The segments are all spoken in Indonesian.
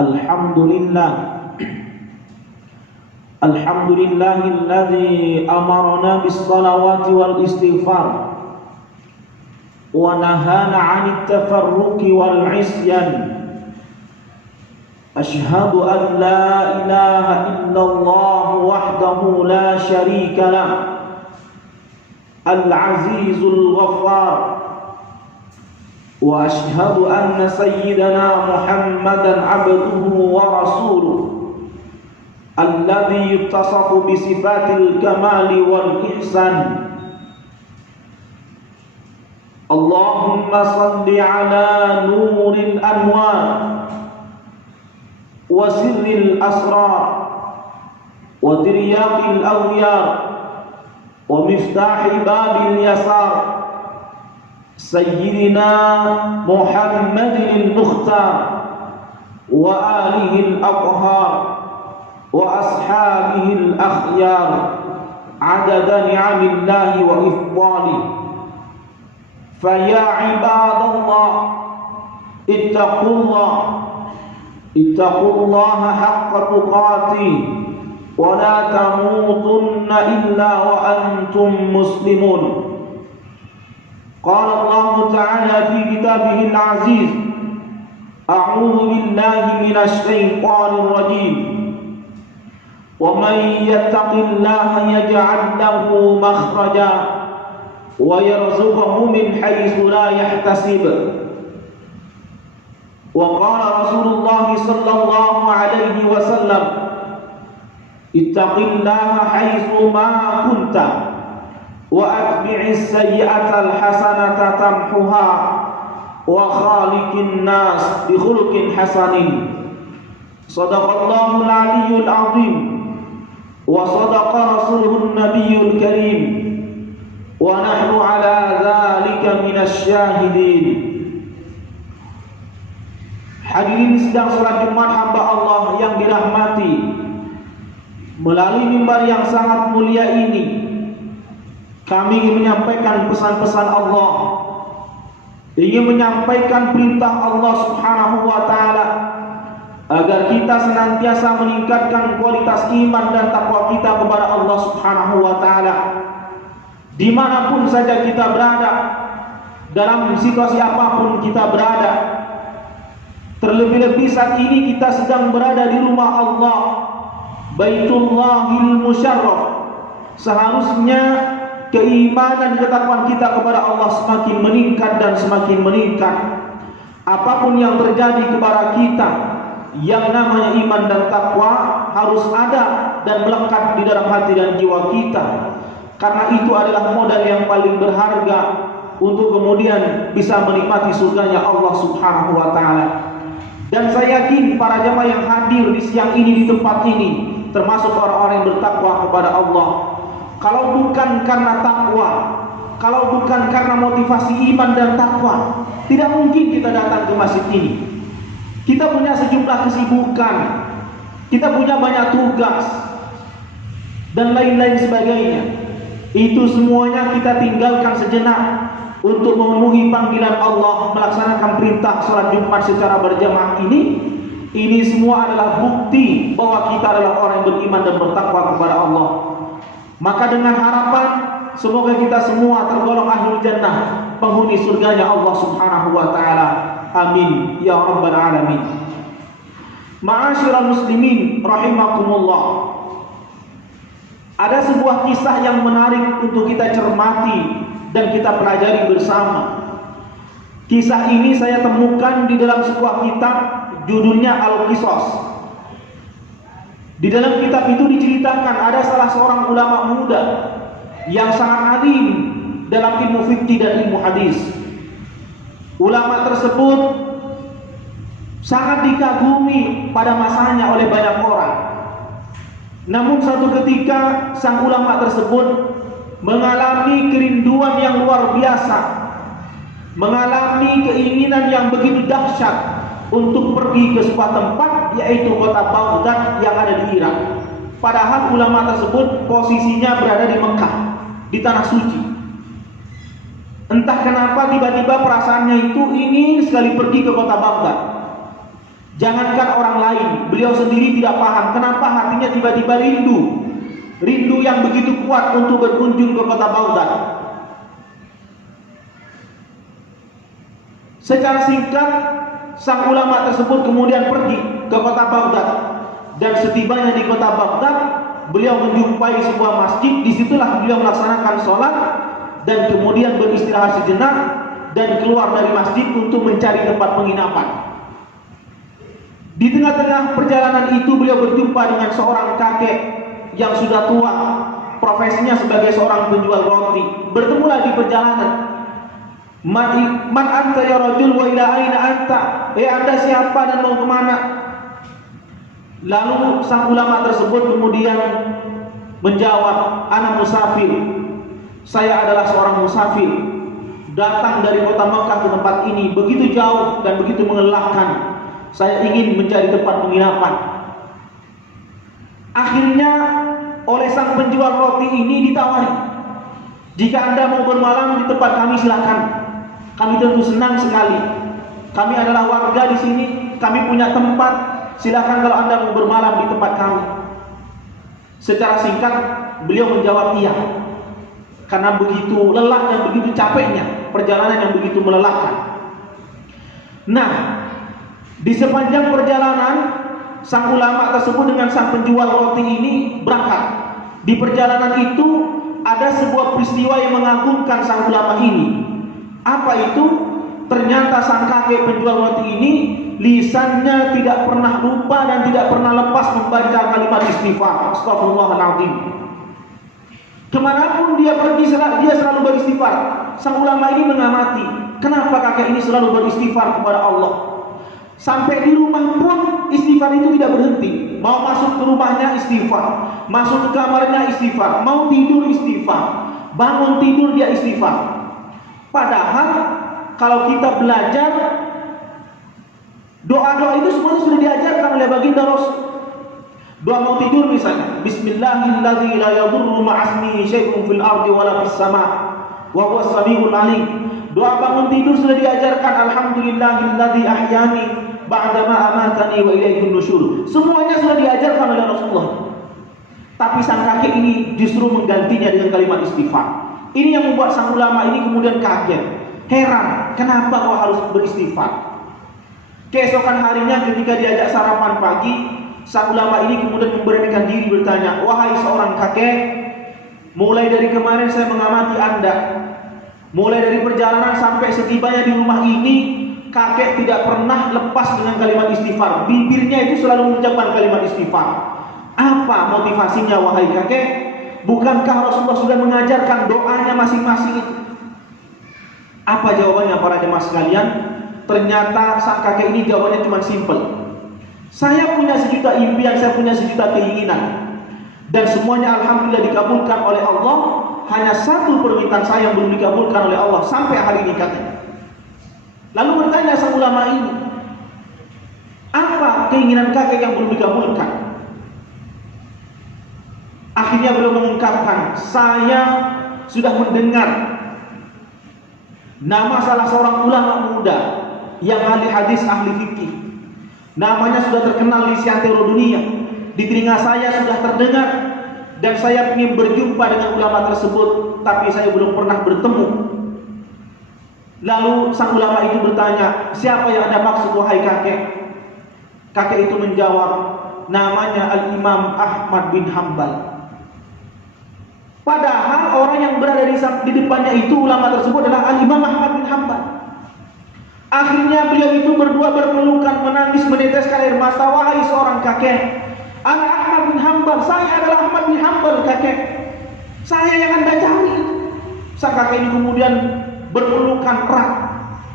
Alhamdulillah. Alhamdulillahilladzi amarna bis salawati wal istighfar wa nahana 'anit tafarruqi wal 'isyan. Asyhadu an la ilaha illallah wahdahu la syarika lah, al-'azizul ghaffar. Wa asyhadu anna sayyidana Muhammadan 'abduhu wa rasuluh alladzi yuttasafu bi sifatil kamali wal ihsan. Allahumma salli ala nuril anwar wa sirril asrar wa tiryaqil awliyar wa miftahi babil yasar sayyidina Muhammadin al-Mukhtar wa alihi al-athhar wa ashabihi al-akhyar adada ni'amillahi wa ifdalihi. Fa ya ibadallah ittaqullaha haqqa tuqatih wa la tamutunna illa wa antum muslimun. Qala Allah Ta'ala fi kitabihil aziz, a'udzu billahi minasy syaithanir rajim. Wa man yattaqillaha yaj'al lahu makhraja wa yarzuqhu min haitsu la yahtasib. Wa qala Rasulullah sallallahu alaihi wasallam, ittaqillaha haitsu ma kunta wa atbi'is sayyi'ata al-hasanata tamhuha wa khaliqin nas bi khuluqin hasanin. Shadaqallahul aliyyul azim wa sadaqa rasuluhun nabiyyul karim wa nahnu ala dzalika minasy syahidin. Hadirin sedang salat Jumat hamba Allah yang dirahmati, melalui mimbar yang sangat mulia ini kami ingin menyampaikan pesan-pesan Allah, ingin menyampaikan perintah Allah Subhanahu wa Ta'ala agar kita senantiasa meningkatkan kualitas iman dan takwa kita kepada Allah Subhanahu wa Ta'ala dimanapun saja kita berada, dalam situasi apapun kita berada. Terlebih-lebih saat ini kita sedang berada di rumah Allah, Baitullahil Musyarraf. Seharusnya keimanan ketakwaan kita kepada Allah semakin meningkat dan semakin meningkat. Apapun yang terjadi kepada kita, yang namanya iman dan takwa harus ada dan melekat di dalam hati dan jiwa kita, karena itu adalah modal yang paling berharga untuk kemudian bisa menikmati surganya Allah Subhanahu wa Ta'ala. Dan saya yakin para jamaah yang hadir di siang ini di tempat ini termasuk orang-orang yang bertakwa kepada Allah. Kalau bukan karena takwa, kalau bukan karena motivasi iman dan takwa, tidak mungkin kita datang ke masjid ini. Kita punya sejumlah kesibukan, kita punya banyak tugas dan lain-lain sebagainya. Itu semuanya kita tinggalkan sejenak untuk memenuhi panggilan Allah, melaksanakan perintah salat Jumat secara berjamaah ini. Ini semua adalah bukti bahwa kita adalah orang yang beriman dan bertakwa kepada Allah. Maka dengan harapan semoga kita semua tergolong ahlul jannah, penghuni surganya Allah Subhanahu wa Ta'ala. Amin ya rabbal alamin. Ma'asyiral muslimin rahimakumullah. Ada sebuah kisah yang menarik untuk kita cermati dan kita pelajari bersama. Kisah ini saya temukan di dalam sebuah kitab, judulnya Al-Qisas. Di dalam kitab itu diceritakan ada salah seorang ulama muda yang sangat alim dalam ilmu fikih dan ilmu hadis. Ulama tersebut sangat dikagumi pada masanya oleh banyak orang. Namun suatu ketika sang ulama tersebut mengalami kerinduan yang luar biasa, mengalami keinginan yang begitu dahsyat untuk pergi ke sebuah tempat, yaitu kota Baghdad yang ada di Irak. Padahal ulama tersebut posisinya berada di Mekah, di tanah suci. Entah kenapa tiba-tiba perasaannya itu ingin sekali pergi ke kota Baghdad. Jangankan orang lain, beliau sendiri tidak paham kenapa hatinya tiba-tiba rindu. Rindu yang begitu kuat untuk berkunjung ke kota Baghdad. Secara singkat, sang ulama tersebut kemudian pergi ke kota Baghdad. Dan setibanya di kota Baghdad, beliau menjumpai sebuah masjid. Disitulah beliau melaksanakan sholat dan kemudian beristirahat sejenak dan keluar dari masjid untuk mencari tempat penginapan. Di tengah-tengah perjalanan itu beliau berjumpa dengan seorang kakek yang sudah tua, profesinya sebagai seorang penjual roti. Bertemulah di perjalanan. Man anta ya rajul wa ila aina anta? Anda siapa dan mau kemana? Lalu sang ulama tersebut kemudian menjawab, ana musafir. Saya adalah seorang musafir, datang dari kota Makkah ke tempat ini, begitu jauh dan begitu melelahkan. Saya ingin mencari tempat penginapan. Akhirnya oleh sang penjual roti ini ditawari, jika Anda mau bermalam di tempat kami silakan. Kami tentu senang sekali. Kami adalah warga di sini, kami punya tempat. Silakan kalau Anda mau bermalam di tempat kami. Secara singkat beliau menjawab iya, karena begitu lelah dan begitu capeknya perjalanan yang begitu melelahkan. Nah, di sepanjang perjalanan sang ulama tersebut dengan sang penjual roti ini berangkat. Di perjalanan itu ada sebuah peristiwa yang mengagumkan sang ulama ini. Apa itu? Ternyata sang kakek penjual roti ini lisannya tidak pernah lupa dan tidak pernah lepas membaca kalimat istighfar. Astagfirullahaladzim. Kemanapun dia pergi dia selalu beristighfar. Sang ulama ini mengamati, kenapa kakek ini selalu beristighfar kepada Allah. Sampai di rumah pun istighfar itu tidak berhenti. Mau masuk ke rumahnya istighfar, masuk ke kamarnya istighfar, mau tidur istighfar, bangun tidur dia istighfar. Padahal kalau kita belajar doa-doa itu semuanya sudah diajarkan oleh baginda Rasul. Doa mau tidur misalnya, Bismillahirrahmanirrahim, la yadurru ma'asmi syai'un fil ardi wala fis sama' wa huwas samiul alim. Doa bangun tidur sudah diajarkan, Alhamdulillahilladzi ahyani ba'da ma amatani wa ilaihin nusyur. Semuanya sudah diajarkan oleh Rasulullah. Tapi sang kakek ini justru menggantinya dengan kalimat istighfar. Ini yang membuat sang ulama ini kemudian kaget, heran, kenapa kau harus beristighfar? Keesokan harinya ketika diajak sarapan pagi, sang ulama ini kemudian memberanikan diri bertanya, wahai seorang kakek, mulai dari kemarin saya mengamati Anda. Mulai dari perjalanan sampai setibanya di rumah ini, kakek tidak pernah lepas dengan kalimat istighfar. Bibirnya itu selalu mengucapkan kalimat istighfar. Apa motivasinya wahai kakek? Bukankah Rasulullah sudah mengajarkan doanya masing-masing itu? Apa jawabannya para jemaah sekalian? Ternyata sang kakek ini jawabannya cuma simple. Saya punya sejuta impian, saya punya sejuta keinginan, dan semuanya alhamdulillah dikabulkan oleh Allah. Hanya satu permintaan saya yang belum dikabulkan oleh Allah sampai hari ini katanya. Lalu bertanya sang ulama ini, apa keinginan kakek yang belum dikabulkan? Akhirnya beliau mengungkapkan, saya sudah mendengar nama salah seorang ulama muda yang ahli hadis, ahli fikih. Namanya sudah terkenal di seantero dunia. Di telinga saya sudah terdengar, dan saya ingin berjumpa dengan ulama tersebut, tapi saya belum pernah bertemu. Lalu sang ulama itu bertanya, siapa yang Anda maksud wahai kakek? Kakek itu menjawab, namanya Al-Imam Ahmad bin Hanbal. Padahal orang yang berada di depannya itu, ulama tersebut adalah Al-Imam Ahmad bin Hanbal. Akhirnya beliau itu berdua berpelukan, menangis, meneteskan air mata. Wahai seorang kakek, ana Ahmad bin Hanbal, saya adalah Ahmad bin Hanbal kakek. Saya yang Anda cari. Sang kakek ini kemudian berpelukan erat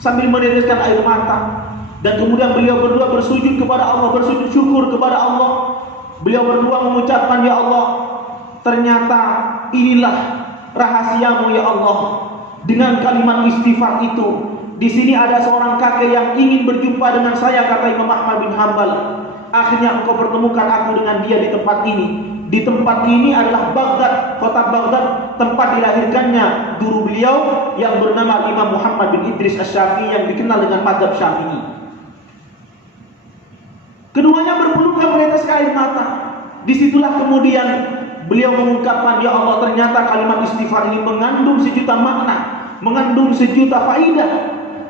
sambil meneteskan air mata. Dan kemudian beliau berdua bersujud kepada Allah, bersujud syukur kepada Allah. Beliau berdua mengucapkan, ya Allah, ternyata inilah rahasiamu ya Allah. Dengan kalimat istighfar itu, di sini ada seorang kakek yang ingin berjumpa dengan saya, kata Imam Ahmad bin Hanbal. Akhirnya engkau pertemukan aku dengan dia di tempat ini. Di tempat ini adalah Baghdad, kota Baghdad, tempat dilahirkannya guru beliau yang bernama Imam Muhammad bin Idris Asy-Syafi'i yang dikenal dengan mazhab Syafi'i. Keduanya berpelukan menetes air mata. Disitulah kemudian beliau mengungkapkan, ya Allah, ternyata kalimat istighfar ini mengandung sejuta makna, mengandung sejuta faidah.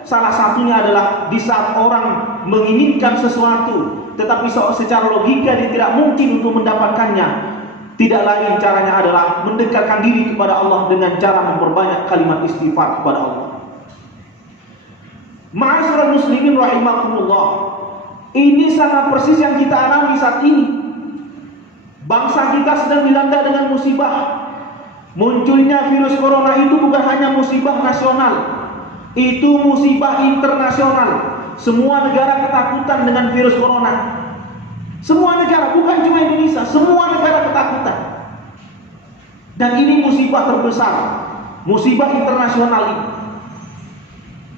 Salah satunya adalah di saat orang menginginkan sesuatu, tetapi secara logika dia tidak mungkin untuk mendapatkannya, tidak lain caranya adalah mendekatkan diri kepada Allah dengan cara memperbanyak kalimat istighfar kepada Allah. Ma'asyiral muslimin rahimakumullah, ini sama persis yang kita alami saat ini. Bangsa kita sedang dilanda dengan musibah. Munculnya virus corona itu bukan hanya musibah nasional, itu musibah internasional. Semua negara ketakutan dengan virus corona. Semua negara, bukan cuma Indonesia, semua negara ketakutan. Dan ini musibah terbesar, musibah internasional ini.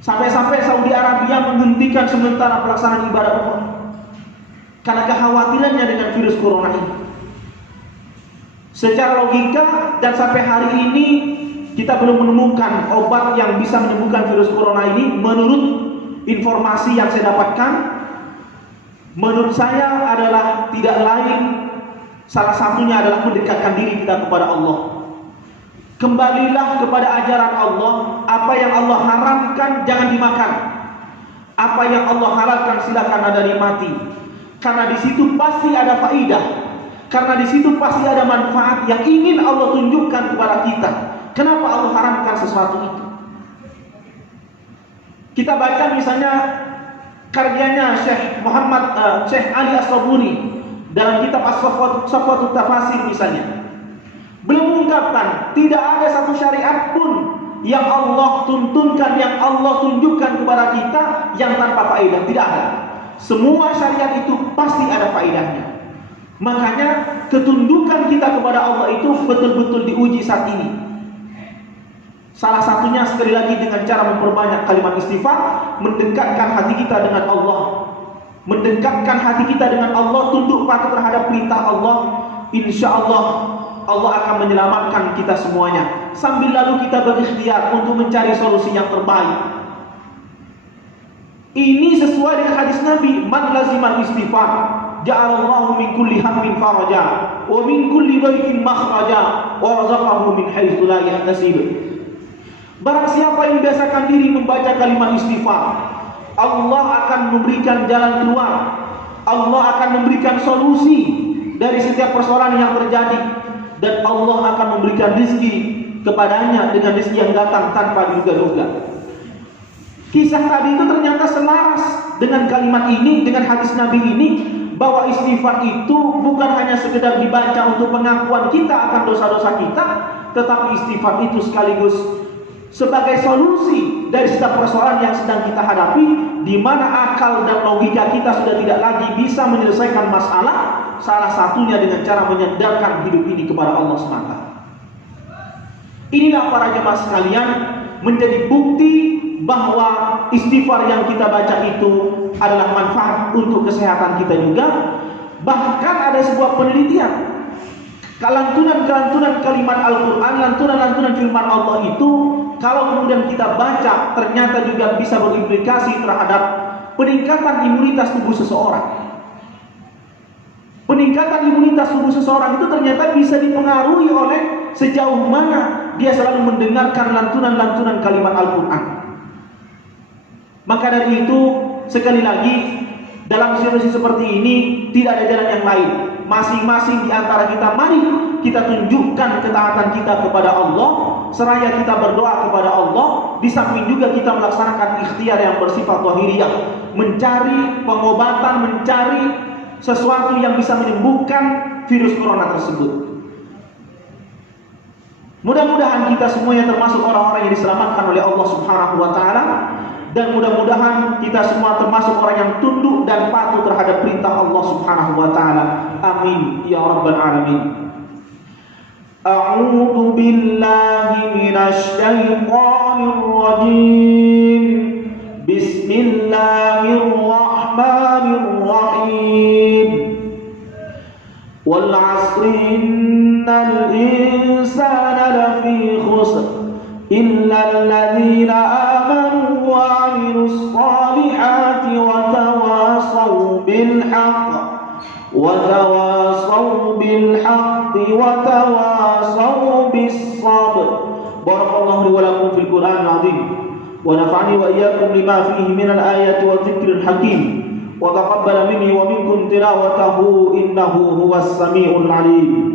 Sampai-sampai Saudi Arabia menghentikan sementara pelaksanaan ibadah umrah karena kekhawatirannya dengan virus corona ini. Secara logika dan sampai hari ini kita belum menemukan obat yang bisa menyembuhkan virus corona ini. Menurut informasi yang saya dapatkan, menurut saya adalah tidak lain, salah satunya adalah mendekatkan diri kita kepada Allah. Kembalilah kepada ajaran Allah. Apa yang Allah haramkan jangan dimakan, apa yang Allah halalkan silakan Anda nikmati, karena di situ pasti ada faidah. Karena di situ pasti ada manfaat yang ingin Allah tunjukkan kepada kita. Kenapa Allah haramkan sesuatu itu? Kita baca misalnya karyanya Syekh Ali As-Sabuni dalam kitab As-Safwatut Tafasir misalnya. Beliau mengungkapkan tidak ada satu syariat pun yang Allah tuntunkan, yang Allah tunjukkan kepada kita yang tanpa faedah. Tidak ada. Semua syariat itu pasti ada faedahnya. Makanya ketundukan kita kepada Allah itu betul-betul diuji saat ini. Salah satunya sekali lagi dengan cara memperbanyak kalimat istighfar, mendekatkan hati kita dengan Allah, mendekatkan hati kita dengan Allah, tunduk patuh terhadap perintah Allah. Insya Allah Allah akan menyelamatkan kita semuanya. Sambil lalu kita berikhtiar untuk mencari solusi yang terbaik. Ini sesuai dengan hadis Nabi, man lazimal istighfar ja'alallahu min kulli hammin faraja wa min kulli dhaiqin makhraja wa razaqahu min haitsu la yahtasib. Barang siapa yang biasakan diri membaca kalimat istighfar, Allah akan memberikan jalan keluar. Allah akan memberikan solusi dari setiap persoalan yang terjadi, dan Allah akan memberikan rezeki kepadanya dengan rezeki yang datang tanpa diduga-duga. Kisah tadi itu ternyata selaras dengan kalimat ini, dengan hadis Nabi ini, bahwa istighfar itu bukan hanya sekedar dibaca untuk pengakuan kita akan dosa-dosa kita, tetapi istighfar itu sekaligus sebagai solusi dari setiap persoalan yang sedang kita hadapi, di mana akal dan logika kita sudah tidak lagi bisa menyelesaikan masalah, salah satunya dengan cara menyandarkan hidup ini kepada Allah semata. Inilah para jemaah sekalian menjadi bukti bahwa istighfar yang kita baca itu adalah manfaat untuk kesehatan kita juga. Bahkan ada sebuah penelitian, lantunan-lantunan kalimat Al-Quran, lantunan-lantunan firman Allah itu, kalau kemudian kita baca, ternyata juga bisa berimplikasi terhadap peningkatan imunitas tubuh seseorang. Peningkatan imunitas tubuh seseorang itu ternyata bisa dipengaruhi oleh sejauh mana dia selalu mendengarkan lantunan-lantunan kalimat Al-Quran. Maka dari itu, sekali lagi, dalam situasi seperti ini tidak ada jalan yang lain. Masing-masing di antara kita, mari kita tunjukkan ketaatan kita kepada Allah, seraya kita berdoa kepada Allah. Di samping juga kita melaksanakan ikhtiar yang bersifat zahiriyah, mencari pengobatan, mencari sesuatu yang bisa menyembuhkan virus corona tersebut. Mudah-mudahan kita semuanya termasuk orang-orang yang diselamatkan oleh Allah Subhanahu wa taala, dan mudah-mudahan kita semua termasuk orang yang tunduk dan patuh terhadap perintah Allah Subhanahu wa taala. Amin ya rabbal alamin. A'udzu billahi minasy syaithanir rajim. Bismillahirrahmanirrahim. Wal 'asri innal insana lafi khusr illa alladzina amanu wa 'amilus salihati wa tawassaw بالحق وتواصوا بالحق وتواصوا بالصبر. بارك الله لي ولكم في القرآن العظيم ونفعني وإياكم لما فيه من الآيات والذكر الحكيم وتقبل مني ومنكم تلاوته إنه هو السميع العليم.